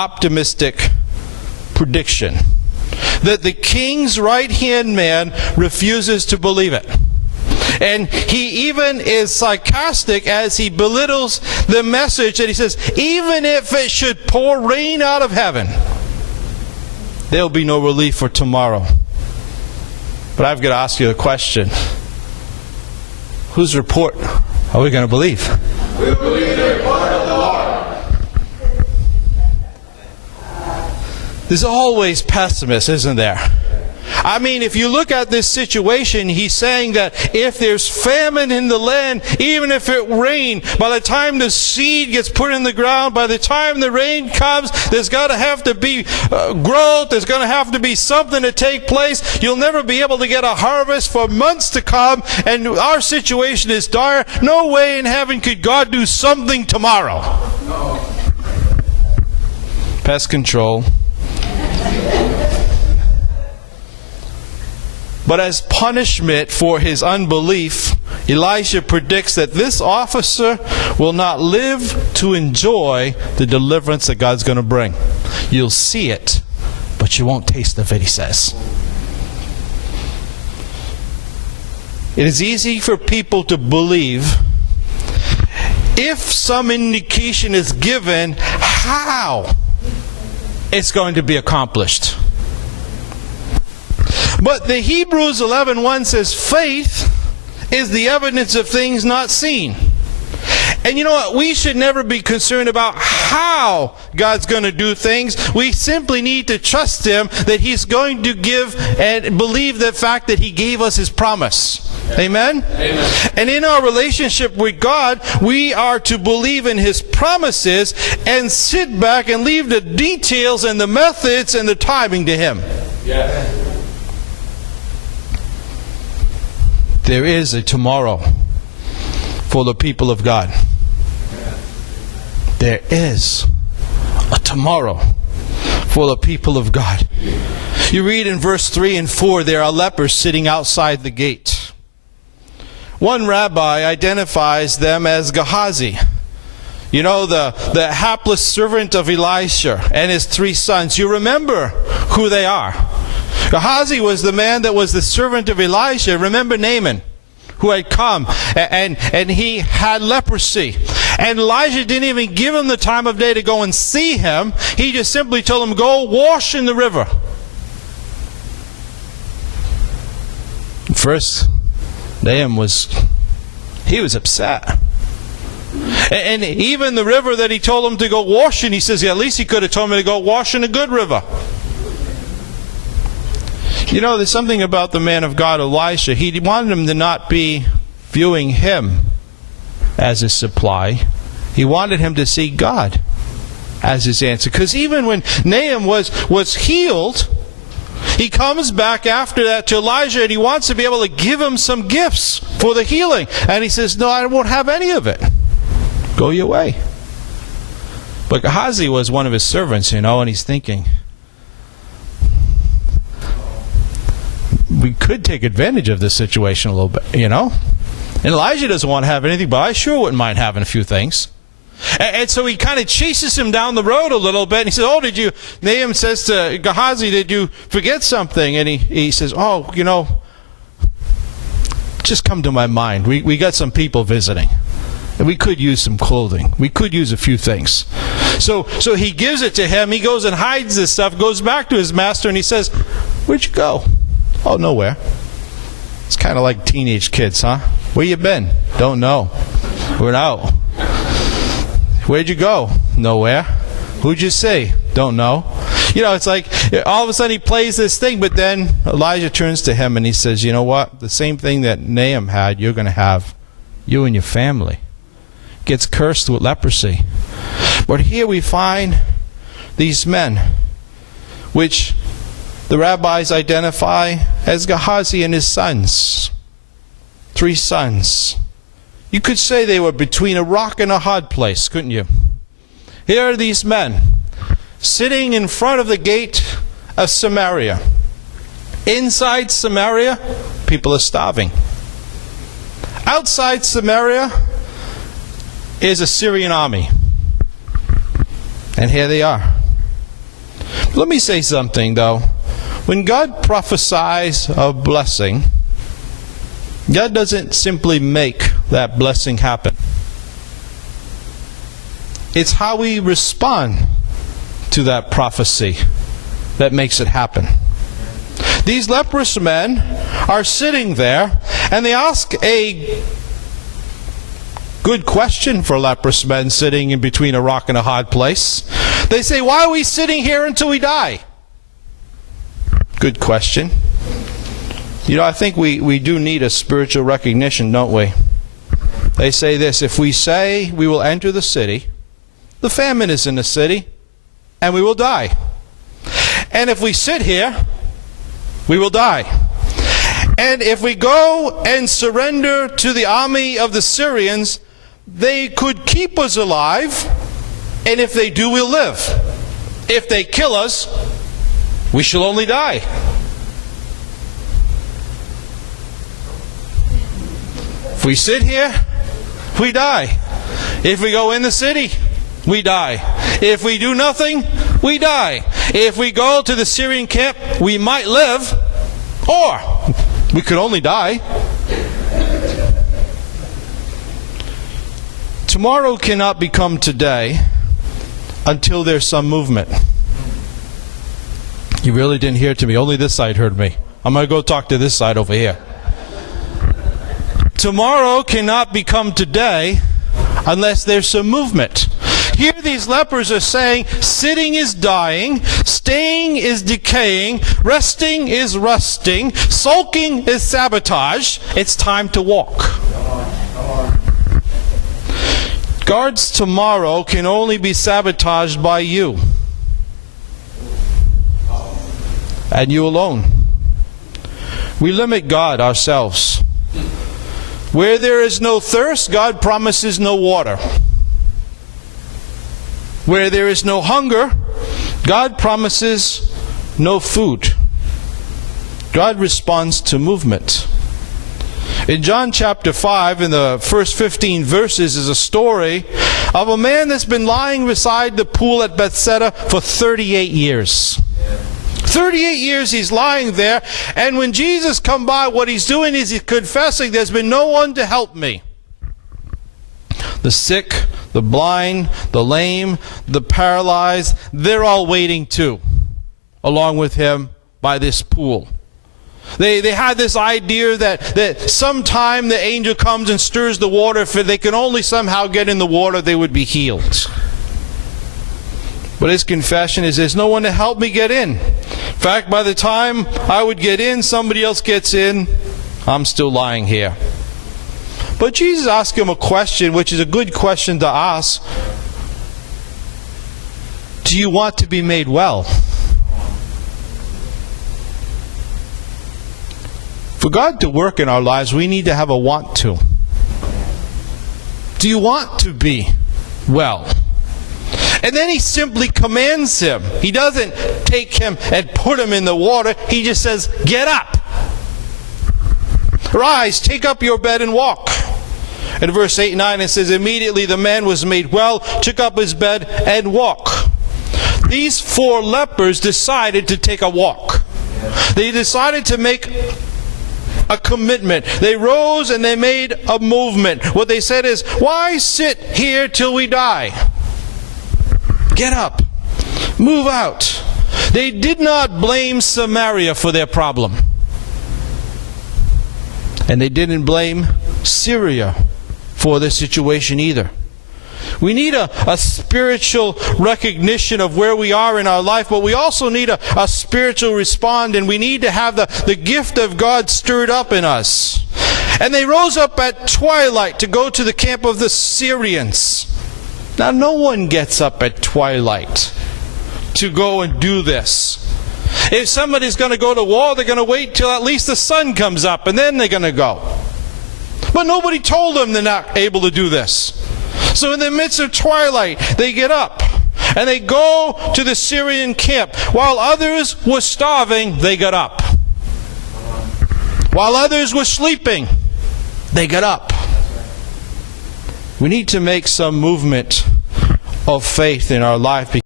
optimistic prediction that the king's right-hand man refuses to believe it. And he even is sarcastic as he belittles the message, and he says, even if it should pour rain out of heaven, there'll be no relief for tomorrow. But I've got to ask you a question. Whose report are we going to believe? We believe the report of the Lord. There's always pessimists, isn't there? I mean, if you look at this situation, he's saying that if there's famine in the land, even if it rained, by the time the seed gets put in the ground, by the time the rain comes, there's got to have to be growth, there's going to have to be something to take place. You'll never be able to get a harvest for months to come, and our situation is dire. No way in heaven could God do something tomorrow. No. Pest control. But as punishment for his unbelief, Elisha predicts that this officer will not live to enjoy the deliverance that God's going to bring. You'll see it, but you won't taste of it, he says. It is easy for people to believe if some indication is given how it's going to be accomplished. But the Hebrews 11:1 says, faith is the evidence of things not seen. And you know what? We should never be concerned about how God's going to do things. We simply need to trust Him that He's going to give and believe the fact that He gave us His promise. Amen? Amen. And in our relationship with God, we are to believe in His promises and sit back and leave the details and the methods and the timing to Him. Yes. There is a tomorrow for the people of God. There is a tomorrow for the people of God. You read in verse 3 and 4, there are lepers sitting outside the gate. One rabbi identifies them as Gehazi. You know, the hapless servant of Elisha and his 3 sons. You remember who they are. Gehazi was the man that was the servant of Elisha. Remember Naaman, who had come and he had leprosy. And Elijah didn't even give him the time of day to go and see him. He just simply told him, go wash in the river. First, Naaman was upset. And even the river that he told him to go wash in, he says, yeah, at least he could have told me to go wash in a good river. You know, there's something about the man of God, Elisha. He wanted him to not be viewing him as his supply. He wanted him to see God as his answer. Because even when Naaman was healed, he comes back after that to Elijah and he wants to be able to give him some gifts for the healing. And he says, no, I won't have any of it. Go your way. But Gehazi was one of his servants, you know, and he's thinking, we could take advantage of this situation a little bit, you know. And Elijah doesn't want to have anything, but I sure wouldn't mind having a few things. And so he kind of chases him down the road a little bit. And he says, oh, Naaman says to Gehazi, did you forget something? And he says, oh, you know, just come to my mind. We got some people visiting. And we could use some clothing. We could use a few things. So he gives it to him. He goes and hides this stuff, goes back to his master, and he says, where'd you go? Oh, nowhere. It's kind of like teenage kids, huh? Where you been? Don't know. We're out. Where'd you go? Nowhere. Who'd you see? Don't know. You know, it's like all of a sudden he plays this thing, but then Elijah turns to him and he says, you know what? The same thing that Naaman had, you're going to have, you and your family. Gets cursed with leprosy. But here we find these men, which the rabbis identify as Gehazi and his sons. 3 sons. You could say they were between a rock and a hard place, couldn't you? Here are these men sitting in front of the gate of Samaria. Inside Samaria, people are starving. Outside Samaria is a Syrian army. And here they are. Let me say something, though. When God prophesies of blessing, God doesn't simply make that blessing happen. It's how we respond to that prophecy that makes it happen. These leprous men are sitting there, and they ask a good question for leprous men sitting in between a rock and a hard place. They say, "Why are we sitting here until we die?" Good question. You know, I think we do need a spiritual recognition, don't we? They say this: if we say we will enter the city, the famine is in the city, and we will die. And if we sit here, we will die. And if we go and surrender to the army of the Syrians, they could keep us alive, and if they do, we'll live. If they kill us, we shall only die. If we sit here, we die. If we go in the city, we die. If we do nothing, we die. If we go to the Syrian camp, we might live, or we could only die. Tomorrow cannot become today until there's some movement. You really didn't hear to me. Only this side heard me. I'm going to go talk to this side over here. Tomorrow cannot become today unless there's some movement. Here these lepers are saying, sitting is dying, staying is decaying, resting is rusting, sulking is sabotage. It's time to walk. God's tomorrow can only be sabotaged by you. And you alone. We limit God ourselves. Where there is no thirst, God promises no water. Where there is no hunger, God promises no food. God responds to movement. In John chapter 5, in the first 15 verses, is a story of a man that's been lying beside the pool at Bethsaida for 38 years. 38 years he's lying there, and when Jesus come by, what he's doing is he's confessing, there's been no one to help me. The sick, the blind, the lame, the paralyzed, they're all waiting too, along with him by this pool. They had this idea that sometime the angel comes and stirs the water. If they can only somehow get in the water, they would be healed. But his confession is, there's no one to help me get in. In fact, by the time I would get in, somebody else gets in. I'm still lying here. But Jesus asked him a question, which is a good question to ask. Do you want to be made well? For God to work in our lives, we need to have a want to. Do you want to be well? And then he simply commands him. He doesn't take him and put him in the water. He just says, get up. Rise, take up your bed and walk. In verse 8 and 9 it says, immediately the man was made well, took up his bed and walked. These 4 lepers decided to take a walk. They decided to make a commitment. They rose and they made a movement. What they said is, why sit here till we die? Get up. Move out. They did not blame Samaria for their problem. And they didn't blame Syria for their situation either. We need a spiritual recognition of where we are in our life, but we also need a spiritual response, and we need to have the gift of God stirred up in us. And they rose up at twilight to go to the camp of the Syrians. Now, no one gets up at twilight to go and do this. If somebody's going to go to war, they're going to wait till at least the sun comes up, and then they're going to go. But nobody told them they're not able to do this. So in the midst of twilight, they get up and they go to the Syrian camp. While others were starving, they got up. While others were sleeping, they got up. We need to make some movement of faith in our life.